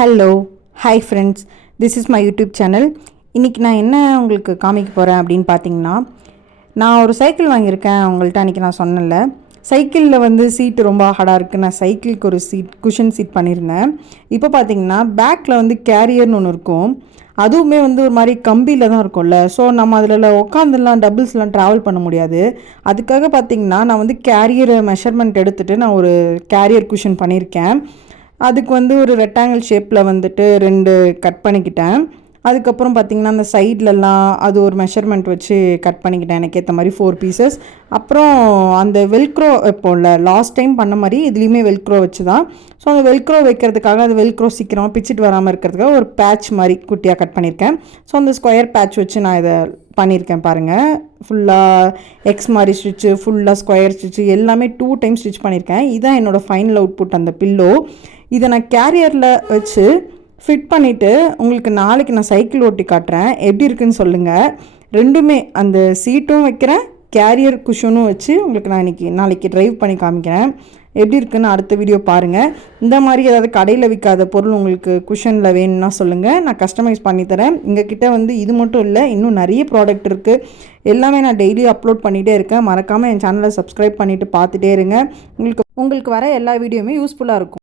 Hello hi friends, this is my YouTube channel. இன்றைக்கி நான் என்ன உங்களுக்கு காமிக்க போகிறேன் அப்படின்னு பார்த்தீங்கன்னா, நான் ஒரு சைக்கிள் வாங்கியிருக்கேன். உங்கள்கிட்ட அன்றைக்கி நான் சொன்னேன்ல, சைக்கிளில் வந்து சீட்டு ரொம்ப ஹார்டாக இருக்குது. நான் சைக்கிளுக்கு ஒரு குஷன் சீட் பண்ணியிருந்தேன். இப்போ பார்த்தீங்கன்னா பேக்கில் வந்து கேரியர்னு ஒன்று இருக்கும். அதுவுமே வந்து ஒரு மாதிரி கம்பியில் தான் இருக்கும்ல. ஸோ நம்ம அதில் உட்காந்துலாம் டபுள்ஸ்லாம் ட்ராவல் பண்ண முடியாது. அதுக்காக பார்த்தீங்கன்னா நான் வந்து கேரியரை மெஷர்மெண்ட் எடுத்துகிட்டு நான் ஒரு கேரியர் குஷன் பண்ணியிருக்கேன். அதுக்கு வந்து ஒரு ரெக்டாங்கிள் ஷேப்பில் வந்துட்டு 2 கட் பண்ணிக்கிட்டேன். அதுக்கப்புறம் பார்த்திங்கன்னா அந்த சைட்லலாம் அது ஒரு மெஷர்மெண்ட் வச்சு கட் பண்ணிக்கிட்டேன், எனக்கு ஏற்ற மாதிரி 4 பீசஸ். அப்புறம் அந்த வெல்க்ரோ வைப்போம்ல, லாஸ்ட் டைம் பண்ண மாதிரி இதுலேயுமே வெல்க்ரோ வச்சு தான். ஸோ அந்த வெல்க்ரோ வைக்கிறதுக்காக அது வெல்க்ரோ சீக்கிரமாக பிச்சுட்டு வராமல் இருக்கிறதுக்காக ஒரு பேட்ச் மாதிரி குட்டியாக கட் பண்ணியிருக்கேன். ஸோ அந்த ஸ்கொயர் பேட்ச் வச்சு நான் இதை பண்ணியிருக்கேன் பாருங்கள். ஃபுல்லாக எக்ஸ் மாதிரி ஸ்டிச்சு, ஃபுல்லாக ஸ்கொயர் ஸ்டிச்சு எல்லாமே 2 டைம் ஸ்டிச் பண்ணியிருக்கேன். இதுதான் என்னோடய ஃபைனல் அவுட்புட். அந்த பில்லோ இதை நான் கேரியரில் வச்சு ஃபிட் பண்ணிவிட்டு உங்களுக்கு நாளைக்கு நான் சைக்கிள் ஓட்டி காட்டுறேன், எப்படி இருக்குன்னு சொல்லுங்கள். ரெண்டுமே அந்த சீட்டும் வைக்கிறேன், கேரியர் குஷனும் வச்சு உங்களுக்கு நான் நாளைக்கு ட்ரைவ் பண்ணி காமிக்கிறேன். எப்படி இருக்குன்னு அடுத்த வீடியோ பாருங்கள். இந்த மாதிரி ஏதாவது கடையில் விற்காத பொருள் உங்களுக்கு குஷனில் வேணும்னா சொல்லுங்கள், நான் கஸ்டமைஸ் பண்ணித்தரேன். எங்ககிட்ட வந்து இது மட்டும் இல்லை, இன்னும் நிறைய ப்ராடக்ட் இருக்குது. எல்லாமே நான் டெய்லி அப்லோட் பண்ணிகிட்டே இருக்கேன். மறக்காமல் என் சேனலை சப்ஸ்கிரைப் பண்ணிவிட்டு பார்த்துட்டே இருங்க. உங்களுக்கு வர எல்லா வீடியோவுமே யூஸ்ஃபுல்லாக இருக்கும்.